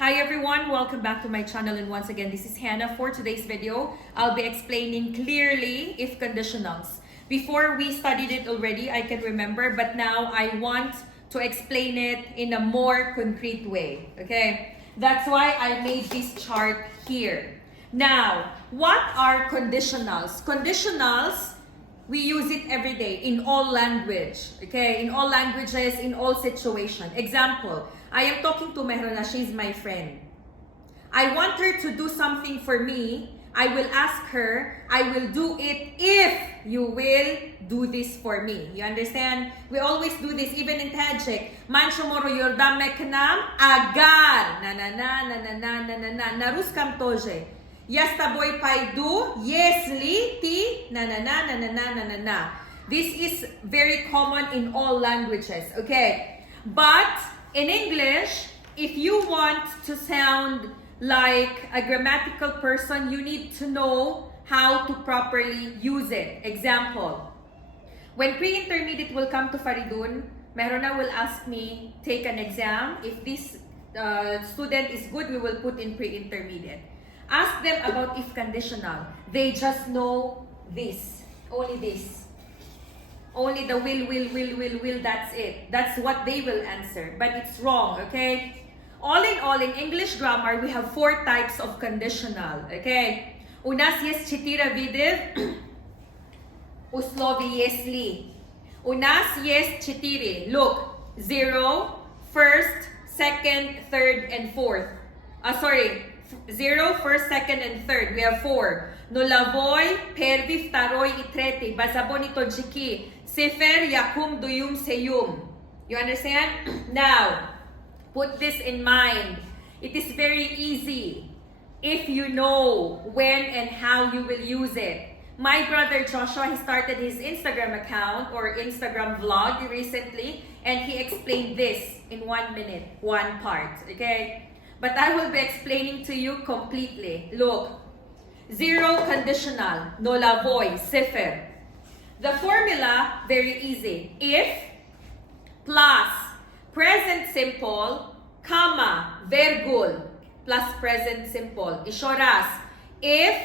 Hi everyone, welcome back to my channel, and once again this is Hannah. For today's video, I'll be explaining clearly if conditionals. Before we studied it already, I can remember, but now I want to explain it in a more concrete way, okay? That's why I made this chart here. Now, what are conditionals? Conditionals, we use it every day in all language, okay? In all languages, in all situations. Example, I am talking to Mehrona, she's my friend. I want her to do something for me. I will ask her, I will do it if you will do this for me. You understand? We always do this, even in Tajik. Mancho moro yordam meknam, agar, na na na na na na na na na, naruskam toje. Yasta boy paidu, если, ti, na na na na na na na na na. This is very common in all languages, okay? But in English, if you want to sound like a grammatical person, you need to know how to properly use it. Example, when pre-intermediate will come to Faridun, Mehrona will ask me, take an exam. If this student is good, we will put in pre-intermediate. Ask them about if conditional. They just know this, only this. Only the will, that's it. That's what they will answer. But it's wrong, okay? All in all, in English grammar, we have 4 types of conditional, okay? У нас есть 4 видов условий если. У нас есть 4. Look, 0, first, second, third, and fourth. 0, first, second, and third. We have 4. Нулевой, первый, второй и третий. Базабон и тоджики. Sefer, yakum, duyum, seyum. You understand? Now, put this in mind. It is very easy if you know when and how you will use it. My brother Joshua, he started his Instagram account or Instagram vlog recently, and he explained this in 1 minute, one part, okay? But I will be explaining to you completely. Look, 0 conditional, нулевой, sefer. The formula, very easy. If plus present simple, comma, virgul, plus present simple. Ishoras. If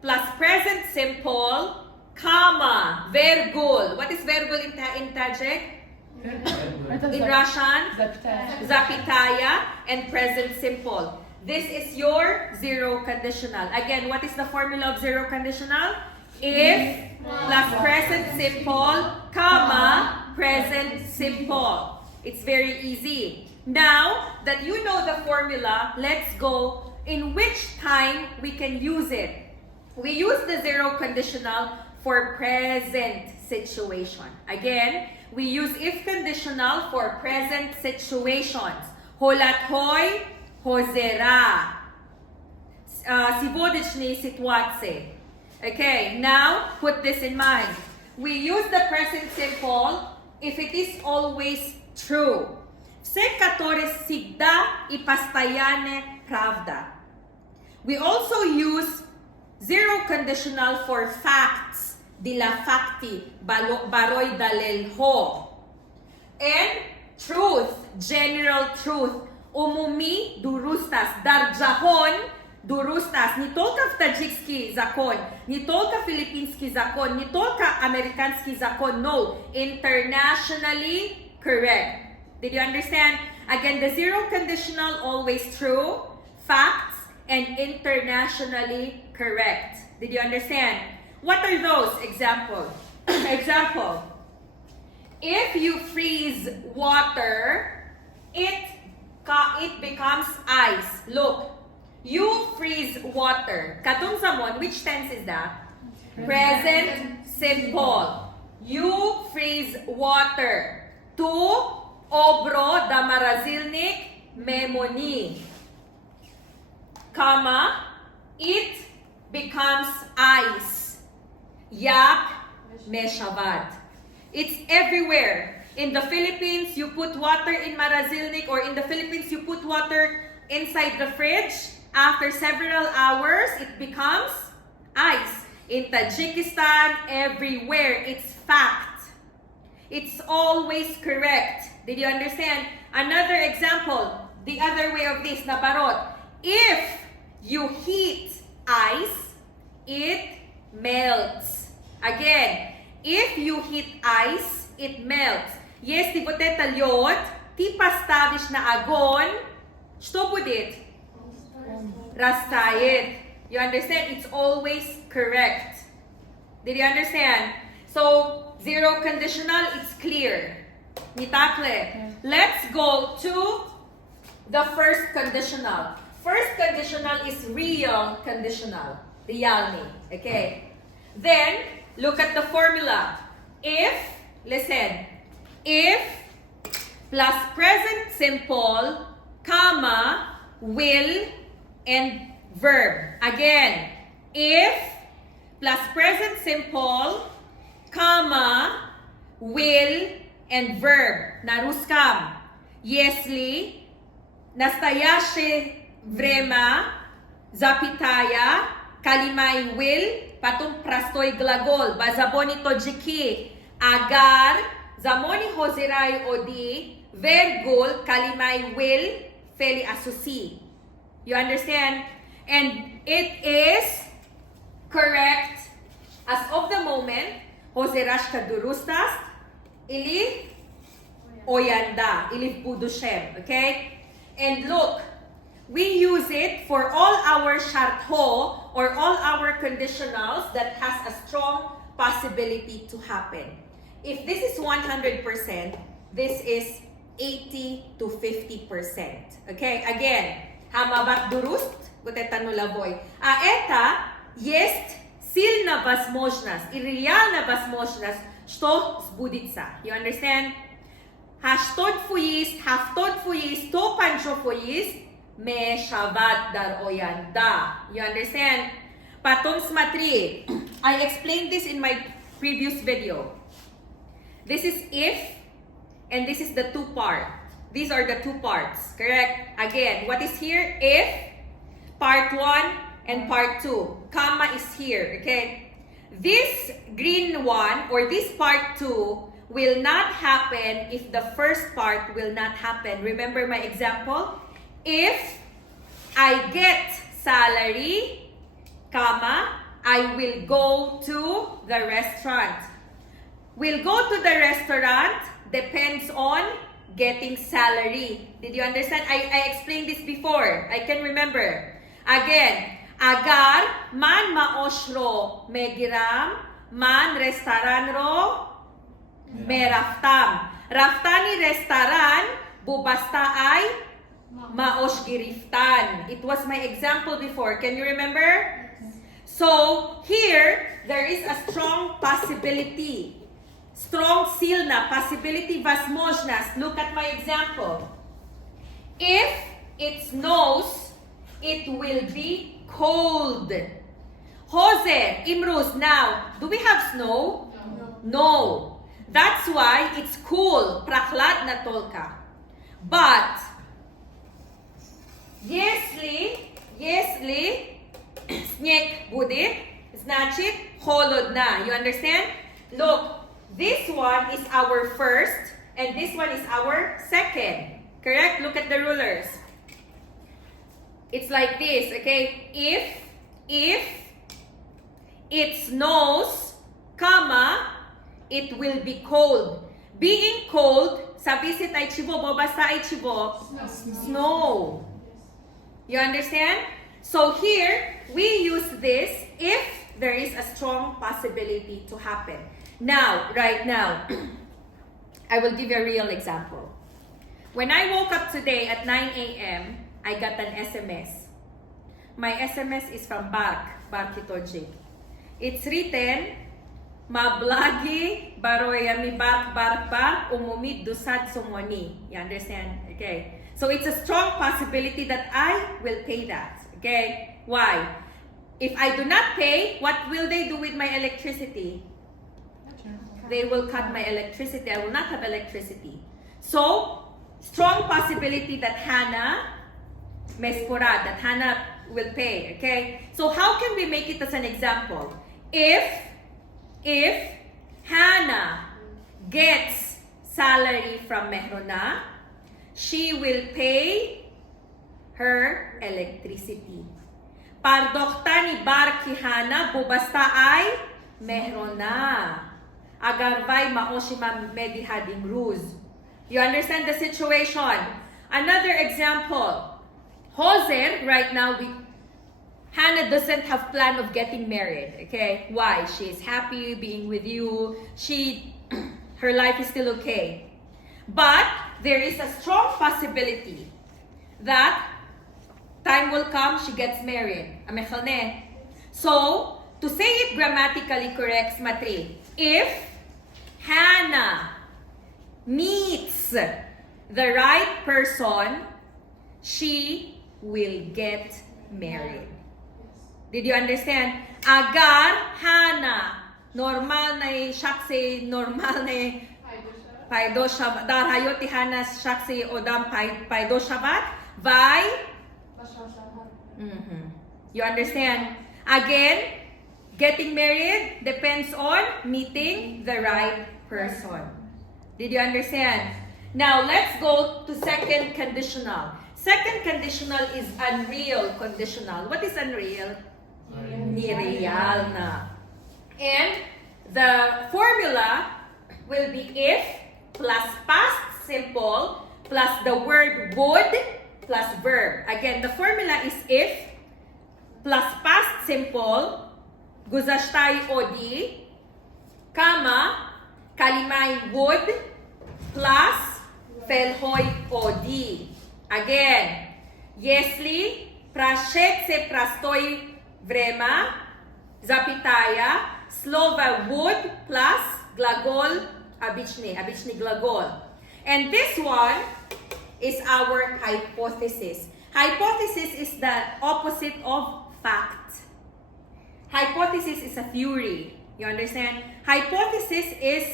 plus present simple, comma, virgul. What is virgul in Tajik? In Russian? Zapitaya and present simple. This is your 0 conditional. Again, what is the formula of 0 conditional? If plus present simple, comma, present simple. It's very easy. Now that you know the formula, let's go in which time we can use it. We use the 0 conditional for present situation. Again, we use if conditional for present situations. Holathoy, hozera. Сегодняшней ситуации. Okay, now put this in mind. We use the present simple if it is always true. Все, которые всегда и постоянно правда. We also use 0 conditional for facts, dila fakti, baroy dalelho. And truth, general truth, umumi durustas, darjahon durustas, не только в таджикский закон, не только филиппинский закон, не только американский закон, no, internationally correct. Did you understand? Again, the 0 conditional always true, facts, and internationally correct. Did you understand? What are those? Example. Example. If you freeze water, it becomes ice. Look. You freeze water. Katong samon, which tense is that? Present simple. You freeze water. Tu obro da marazilnik memoni. Comma, it becomes ice. Yak meshavad. It's everywhere. In the Philippines, you put water in marazilnik, or in the Philippines, you put water inside the fridge. After several hours, it becomes ice. In Tajikistan, everywhere, it's fact. It's always correct. Did you understand? Another example, the other way of this, nabarot. If you heat ice, it melts. Again, if you heat ice, it melts. Если вот это лед, ты поставишь на огонь, что будет? Растает. You understand? It's always correct. Did you understand? So, zero conditional, it's clear. Не так ли? Let's go to the first conditional. First conditional is real conditional. Realny. Okay? Then, look at the formula. If, listen, if plus present simple, comma, will, and verb. Again, if plus present simple, comma, will, and verb. Нарускам. Если настоящее время, запятая, калимай will, потом простой глагол. Базабони тоджики. Агар, замони хозирай оди, вергул, калимай will, фели асуси. You understand? And it is correct as of the moment, hozirash kadurustas, ili oyanda, ili budushem, okay? And look, we use it for all our shartho or all our conditionals that has a strong possibility to happen. If this is 100%, this is 80 to 50%. Okay, again, hamabat durust, guteta нулевой. А это есть сильно возможность, и реально возможность, что сбудется. You understand? Hashtod fuis, haftod fuis, to pancho fuis, me shavat dar oyanda. You understand? Потом смотри, I explained this in my previous video. This is if, and this is the two part. These are the two parts, correct? Again, what is here? If, part 1 and part 2. Comma is here, okay? This green one, or this part 2, will not happen if the first part will not happen. Remember my example? If I get salary, comma, I will go to the restaurant. Will go to the restaurant depends on getting salary. Did you understand? I explained this before. I can remember. Again, agar man maoshro megiram, man restaurant ro meraftam. Raftani restaurant bubasta ay maosh giriftan. It was my example before. Can you remember? So, here, there is a strong possibility. Strong silna, possibility возможность. Look at my example. If it snows, it will be cold. Jose, Imruz, now, do we have snow? No. That's why it's cool. Прохладно на толка. But, если снег будет, значит холодно. You understand? Look. This one is our first, and this one is our second. Correct? Look at the rulers. It's like this, okay? If it snows, comma, it will be cold. Being cold, sabisit ay chivo, bobasta ay chivo, snow. You understand? So here, we use this if there is a strong possibility to happen. Now, right now, I will give you a real example. When I woke up today at 9 a.m., I got an SMS. My SMS is from Bark Itoji. It's written, Mablagi baroyami bark umumid dusad sumoni. You understand? Okay. So it's a strong possibility that I will pay that. Okay. Why? If I do not pay, what will they do with my electricity? They will cut my electricity. I will not have electricity. So, strong possibility that Hannah mespurad, that Hannah will pay. Okay? So, how can we make it as an example? If Hannah gets salary from Mehrona, she will pay her electricity. Pardokta ni bar ki Hana bubasta ay meron na. Agar vai maoshima medihading ruz. You understand the situation? Another example. Hoser, right now, Hannah doesn't have plan of getting married. Okay? Why? She is happy being with you. Her life is still okay. But there is a strong possibility that time will come, she gets married. So, to say it grammatically correct, matri, if Hannah meets the right person, she will get married. Did you understand? Agar Ҳанна нормальный шахси, нормальный пайдошавад, дар ҳаёти Ҳанна шахси одам пайдошавад, вай. You understand? Again, getting married depends on meeting the right person. Did you understand? Now, let's go to second conditional. Second conditional is unreal conditional. What is unreal? Ni real na. And the formula will be if plus past simple plus the word would plus verb. Again, the formula is if plus past simple guzashtai odi, comma, kalimai would plus felhoi odi. Again, если прошедше простой время, запятая, слово would plus глагол обычный глагол. And this one is our hypothesis. Hypothesis is the opposite of fact. Hypothesis is a theory. You understand? Hypothesis is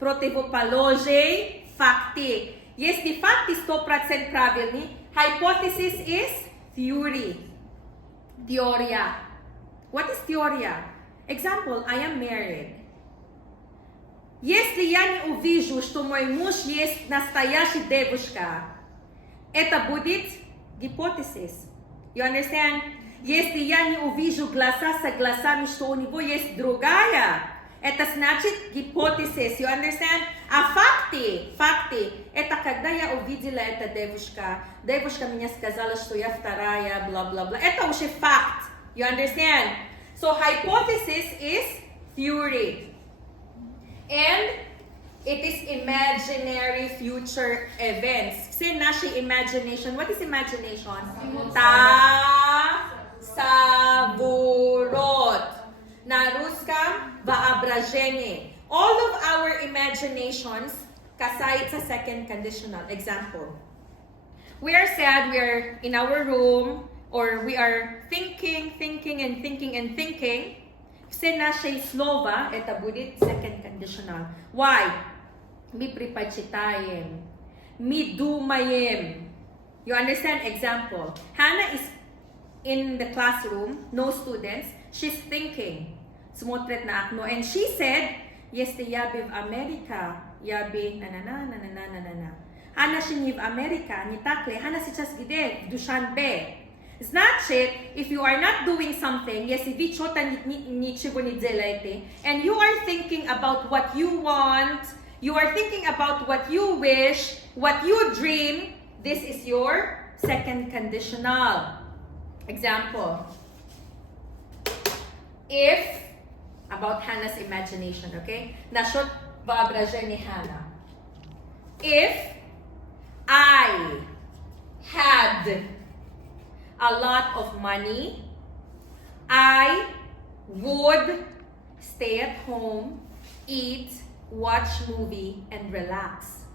противоположие факти. Если факт 100% правильный, hypothesis is theory. Теория. What is теория? Example, I am married. Если я не увижу, что мой муж есть настоящая девушка, это будет гипотезис. You understand? Если я не увижу глаза с глазами, что у него есть другая, это значит гипотезис. You understand? А факты, это когда я увидела эту девушка, девушка мне сказала, что я вторая, бла-бла-бла. Это уже факт. You understand? So hypothesis is theory. And it is imaginary future events. Say nashi imagination. What is imagination? Saburot. На русском воображение. All of our imaginations касается second conditional. Example. We are sad, we are in our room, or we are thinking. Все наши слова, это будет second conditional. Why? Мы предпочитаем. Мы думаем. You understand? Example. Hannah is in the classroom, no students. She's thinking. Смотрит на окно. And she said, если я бы в Америке, я бы на. Hannah ще не в Америке, не так ли? Hannah сейчас где? В Душанбе. Значит, if you are not doing something, если вы что-то ничего не делаете, and you are thinking about what you want, you are thinking about what you wish, what you dream, this is your second conditional. Example. If, about Hannah's imagination, okay? Насчет воображения Hannah. If I had a lot of money, I would stay at home, eat, watch movie, and relax.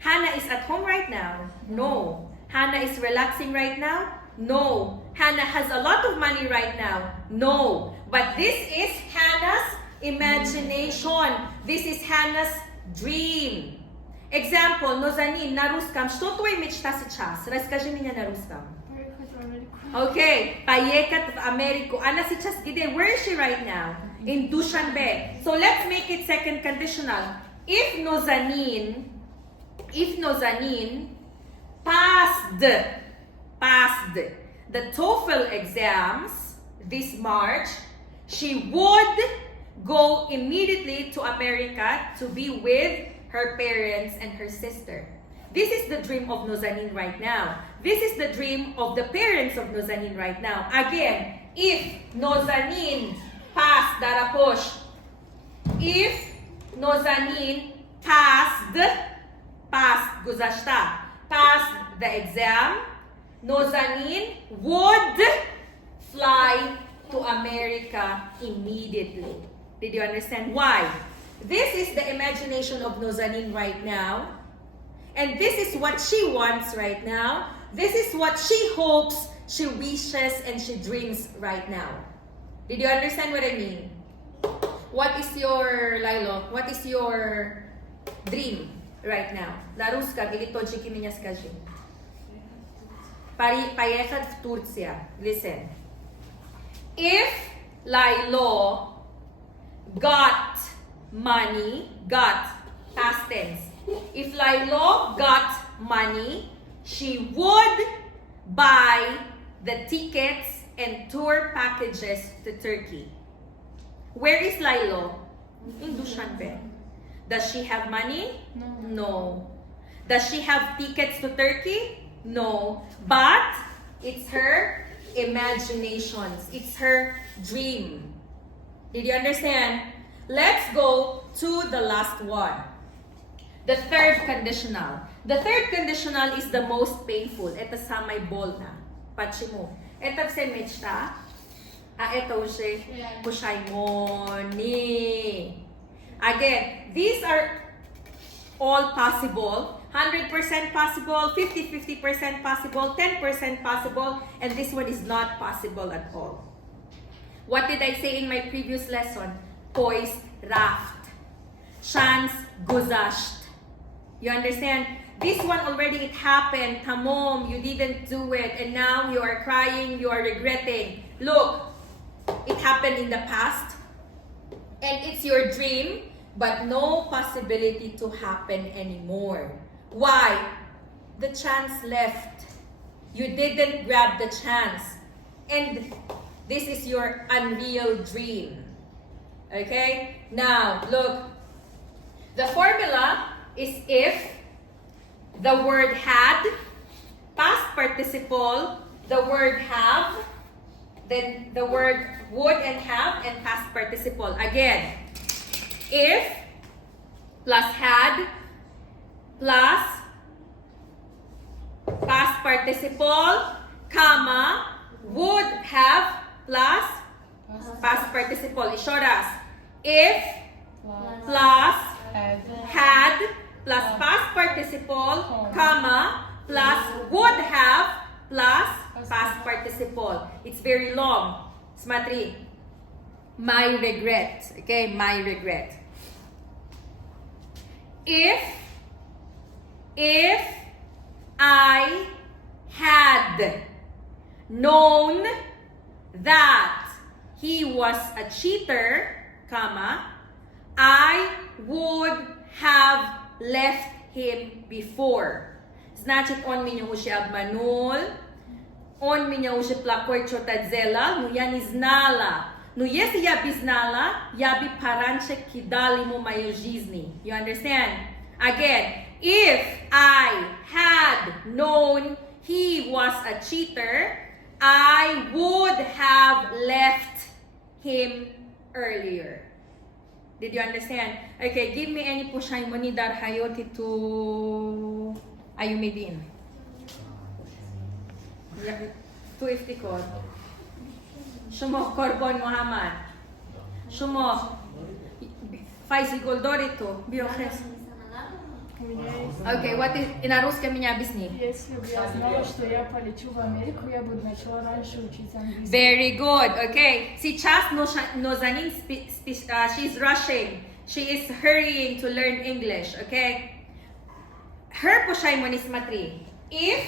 Hannah is at home right now? No. Hannah is relaxing right now? No. Hannah has a lot of money right now? No. But this is Hannah's imagination. This is Hannah's dream. Example, Нозанин, на русском. Что твоя мечта сейчас? Расскажи мне на русском. Okay, поехать в Америку. Она сейчас где? Where is she right now? In Dushanbe. So let's make it second conditional. If Nozanin passed passed the TOEFL exams this March, she would go immediately to America to be with her parents and her sister. This is the dream of Nazanin right now. This is the dream of the parents of Nazanin right now. Again, if Nazanin passed Daraposh, if Nazanin passed the exam, Nazanin would fly to America immediately. Did you understand why? This is the imagination of Nazanin right now. And this is what she wants right now. This is what she hopes, she wishes, and she dreams right now. Did you understand what I mean? What is your, Lilo, what is your dream right now? Laruska, или тот же меня скажи. Поехать в Турцию. Listen. If Lilo got money, got past tense. If Lilo got money, she would buy the tickets and tour packages to Turkey. Where is Lilo? In Dushanbe. Does she have money? No. Does she have tickets to Turkey? No. But it's her imaginations. It's her dream. Did you understand? Let's go to the last one. The third conditional. The third conditional is the most painful. Ito sa may ball na. Patsi mo. Ito sa mechta. Ito sa pushay mo ni. Again, these are all possible. 100% possible, 50% possible, 10% possible, and this one is not possible at all. What did I say in my previous lesson? Poised, raft. Chance, guzasht. You understand? This one already, it happened. Tamom, you didn't do it. And now you are crying, you are regretting. Look, it happened in the past. And it's your dream, but no possibility to happen anymore. Why? The chance left. You didn't grab the chance. And this is your unreal dream. Okay? Now, look. The formula is if the word had, past participle, the word have, then the word would and have, and past participle. Again, if plus had plus past participle, comma, would have plus past participle. Ishoras. If plus had plus past participle, comma, plus would have, plus past participle. It's very long. Smatri. My regret. Okay, my regret. If I had known that he was a cheater, comma, I would have left him before. Значит, он меня уже обманул, он меня уже плохой что-то делал, но я не знала. Но если я бы знала, я бы пораньше кидал ему мою жизнь. You understand? Again, if I had known he was a cheater, I would have left him earlier. Did you understand? Okay, give me any pushay mo ni dar hayoti to ayumidin. 250 ko. Shumo Corbon Muhammad. Shumo Faisal Goldorito. Biokres. Okay, what is на-русском меня объясни. Если бы я знала, что я полечу в Америку, я бы начала раньше учить английский. Very good. Okay. Сейчас Nazanin she's rushing. She is hurrying to learn English. Okay. Her pushay mo ni Smatri. If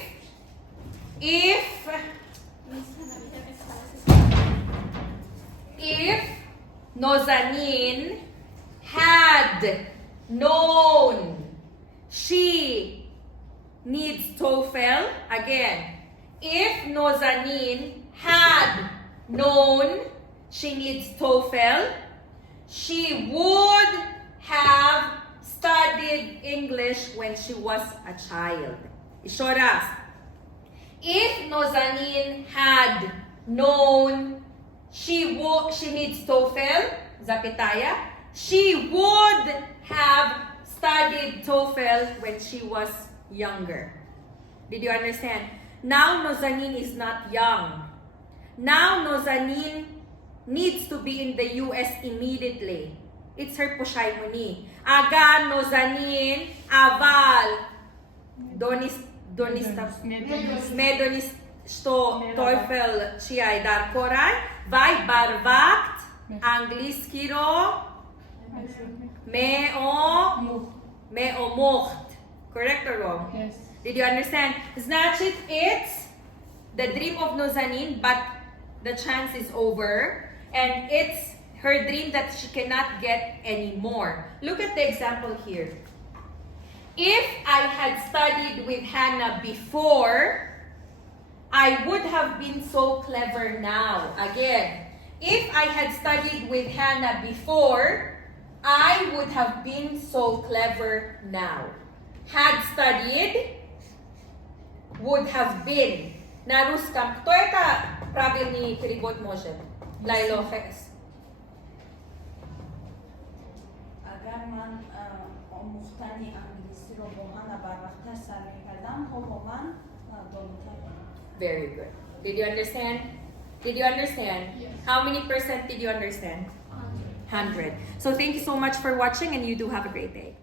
Nazanin had known she needs TOEFL, again, if Nazanin had known she needs TOEFL, she would have studied English when she was a child. Ishoras. If Nazanin had known she needs TOEFL, zapitaya, she would have studied TOEFL when she was younger. Did you understand? Now Nazanin is not young. Now Nazanin needs to be in the US immediately. It's her pushaymoni. Agar Nazanin aval medonis что TOEFL чиай дар корай, вай бар вақт английскиро меомохт. Correct or wrong? Yes. Did you understand? Значит, it's the dream of Nazanin, but the chance is over, and it's her dream that she cannot get anymore. Look at the example here. If I had studied with Hannah before, I would have been so clever now. Again, if I had studied with Hannah before, I would have been so clever now. Had studied, would have been. На русском. Кто это правильный перевод может? Лайло Хес. Агар ман омӯхтани англисиро бо ҳана барвақттар сар мекардам, ҳоло ман донутар. Very good. Did you understand? Did you understand? Yes. How many percent did you understand? 100. So thank you so much for watching, and you do have a great day.